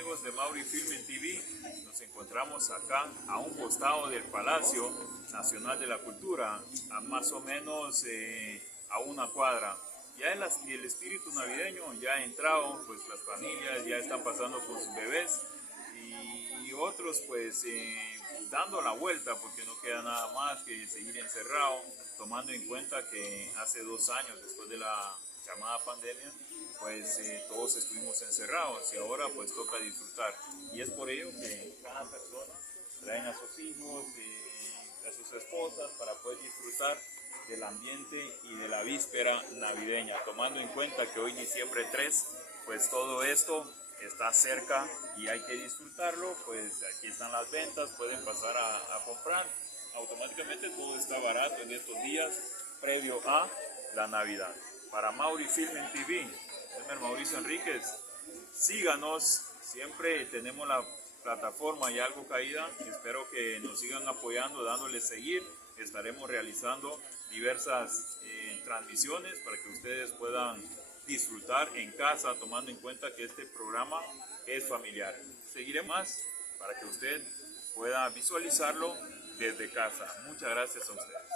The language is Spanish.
amigos de Mauri Filming TV, nos encontramos acá a un costado del Palacio Nacional de la Cultura, a más o menos a una cuadra. Ya el espíritu navideño ya ha entrado, pues las familias ya están pasando con sus bebés y otros pues dando la vuelta porque no queda nada más que seguir encerrado, tomando en cuenta que hace 2 años después de la llamada pandemia pues todos estuvimos encerrados y ahora pues toca disfrutar, y es por ello que cada persona traen a sus hijos y a sus esposas para poder disfrutar del ambiente y de la víspera navideña, tomando en cuenta que hoy diciembre 3 pues todo esto está cerca y hay que disfrutarlo. Pues aquí están las ventas, pueden pasar a comprar, automáticamente todo está barato en estos días previo a la Navidad. Para Mauri Filming TV, Elmer Mauricio Enríquez, síganos, siempre tenemos la plataforma ya algo caída, espero que nos sigan apoyando, dándole seguir, estaremos realizando diversas transmisiones para que ustedes puedan disfrutar en casa, tomando en cuenta que este programa es familiar. Seguiré más para que usted pueda visualizarlo desde casa. Muchas gracias a ustedes.